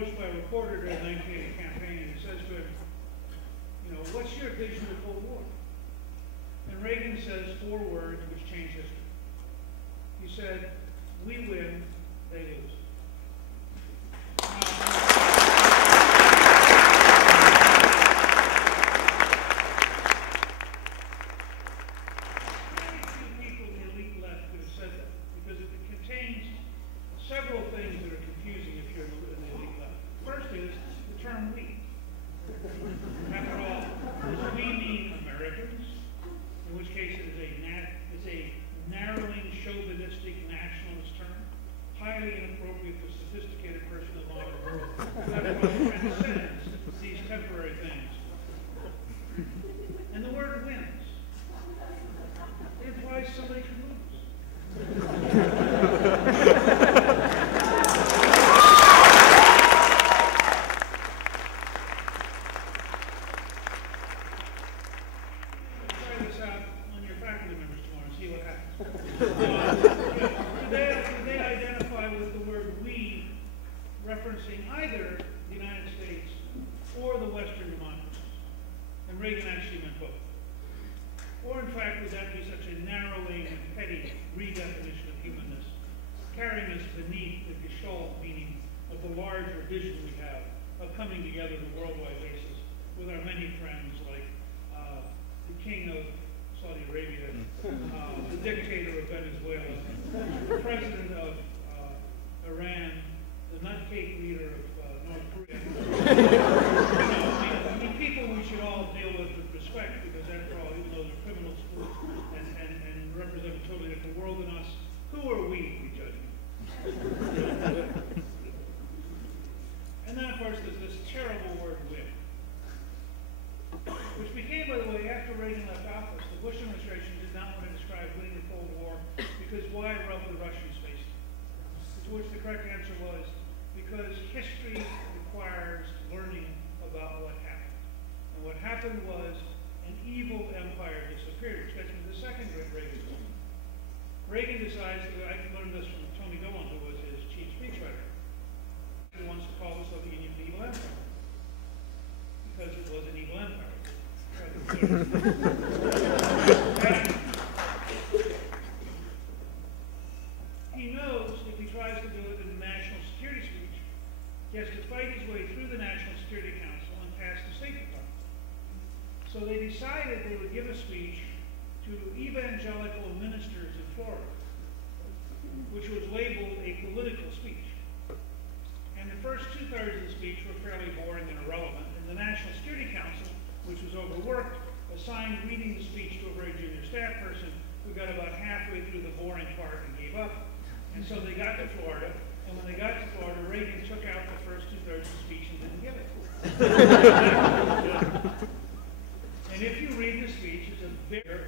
approached by a reporter during the 1980 campaign, and he says to him, you know, what's your vision of the Cold War? And Reagan says 4 words which change history. He said, we win, they lose. Very few people in the elite left could have said that, because it contains several things that are confusing if you're in the elite left. First is the term we. After all, does we mean Americans? In which case it is a narrowing, chauvinistic, nationalist term, highly inappropriate for a sophisticated person of the modern world. That transcends these temporary things. And the word wins. It implies somebody can lose. They identify with the word we, referencing either the United States or the Western democracies. And Reagan actually meant both. Or in fact, would that be such a narrowing and petty redefinition of humanness, carrying us beneath the gestalt meaning of the larger vision we have of coming together on a worldwide basis with our many friends like the king of Saudi Arabia, the dictator of Venezuela, the president of Iran, the nutcake leader of North Korea. I mean, people we should all deal with respect, because after all, even though they're criminals and represent a totally different world than us, who are we to be judging? And then, of course, there's this terrible word win, which became, by the way, after Reagan left office, the Bush administration did not want to describe winning the Cold War because why rub the Russians' face? To which the correct answer was, because history requires learning about what happened. And what happened was an evil empire disappeared, which gets me to the second great Reagan moment. Reagan decides, I learned this from Tony Dolan, who was his chief speechwriter. He wants to call the Soviet Union the evil empire, because it was an evil empire. He knows if he tries to do it in the national security speech, he has to fight his way through the National Security Council and pass the State Department. So they decided they would give a speech to evangelical ministers in Florida, which was labeled a political speech. And the first 2/3 of the speech were fairly boring and irrelevant, and the National Security Council, which was overworked, assigned reading the speech to a very junior staff person who got about halfway through the boring part and gave up. And so they got to Florida, and when they got to Florida, Reagan took out the first 2/3 of the speech and didn't give it. And if you read the speech, it's a very,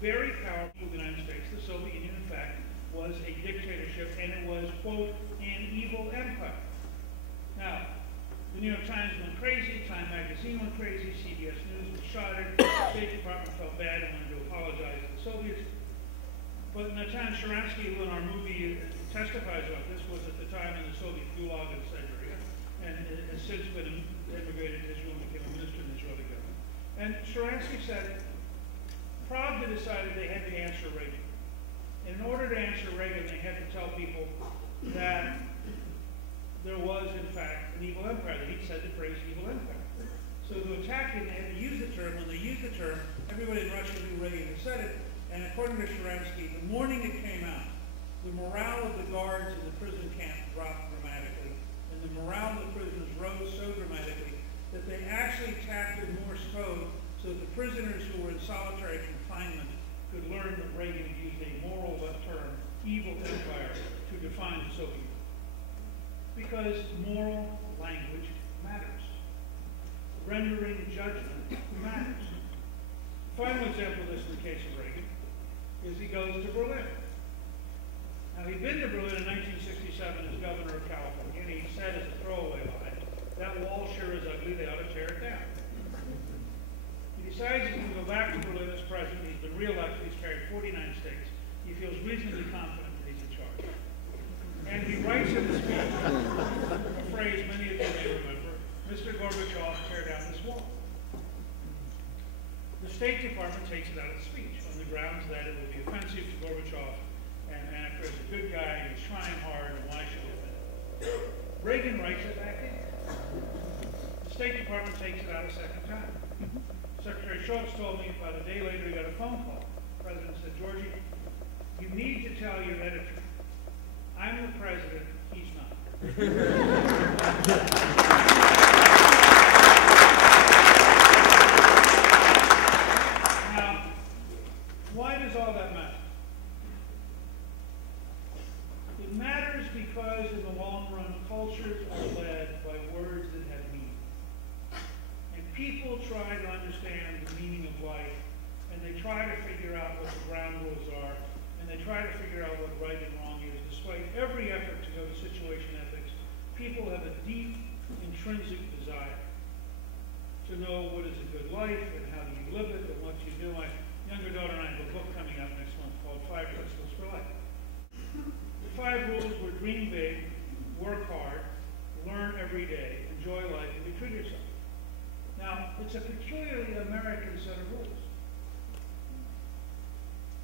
very powerful United States. The Soviet Union, in fact, was a dictatorship, and it was, quote, an evil empire. Now, the New York Times went crazy, Time Magazine went crazy, CBS News was shotted, the State Department felt bad and wanted to apologize to the Soviets. But Natan Sharansky, who in our movie testifies about this, was at the time in the Soviet Gulag in Siberia, and has since been immigrated to Israel and became a minister in the Israeli government. And Sharansky said, Pravda decided they had to answer Reagan. And in order to answer Reagan, they had to tell people that there was, in fact, an evil empire, that he'd said the phrase evil empire. So to attack him, they had to use the term. When they used the term, everybody in Russia knew Reagan had said it. And according to Sharansky, the morning it came out, the morale of the guards in the prison camp dropped dramatically, and the morale of the prisoners rose so dramatically that they actually tapped in Morse code so that the prisoners who were in solitary confinement could learn that Reagan had used a moral term, evil empire, to define the Soviet Union. Because moral language matters. Rendering judgment matters. The final example of this in the case of Reagan is he goes to Berlin. Now, he'd been to Berlin in 1967 as governor of California, and he said as a throwaway line, that wall sure is ugly, they ought to tear it down. He decides he's going to go back to Berlin as president. He's been re-elected, he's carried 49 states. He feels reasonably confident that he's in charge. And he writes in the speech a phrase many of you remember, Mr. Gorbachev tear down this wall. The State Department takes it out of the speech on the grounds that it would be offensive to Gorbachev, and after he's a good guy, he's trying hard, and why should it? Reagan writes it back in. The State Department takes it out a second time. Secretary Schultz told me about a day later he got a phone call. The president said, Georgie, you need to tell your editor, I'm the president, he's not. Now, why does all that matter? It matters because in the long run, cultures are led by words that have meaning. And people try to understand the meaning of life, and they try to figure out what the ground rules are, and they try to figure out what right and wrong is. Despite every effort to go to situation ethics, people have a deep, intrinsic desire to know what is a good life, and how do you live it, and what you do. My younger daughter and I have a book coming out next month called 5 Principles for Life. The 5 rules were dream big, work hard, learn every day, enjoy life, and be true to yourself. Now, it's a peculiarly American set of rules.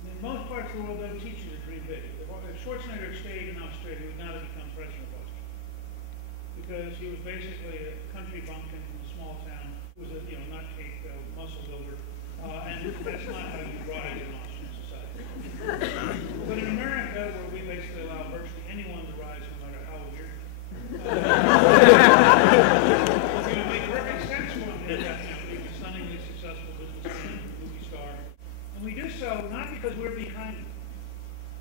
In most parts of the world, don't teach you to dream big. If Schwarzenegger stayed in Australia, he would not have become president of Austria, because he was basically a country bumpkin from a small town who was a nutcake, muscle builder, and that's not how you rise in Austrian society. But in America, where we basically allow virtually anyone to rise, no matter how weird, it would make perfect sense for him to have that be a stunningly successful businessman, movie star. And we do so not because we're behind him.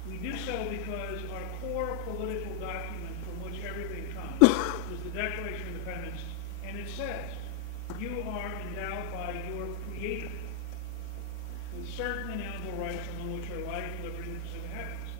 We do so because our core political document from which everything comes is the Declaration of Independence, and it says, you are endowed by your Creator with certain inalienable rights among which are life, liberty, and pursuit of happiness.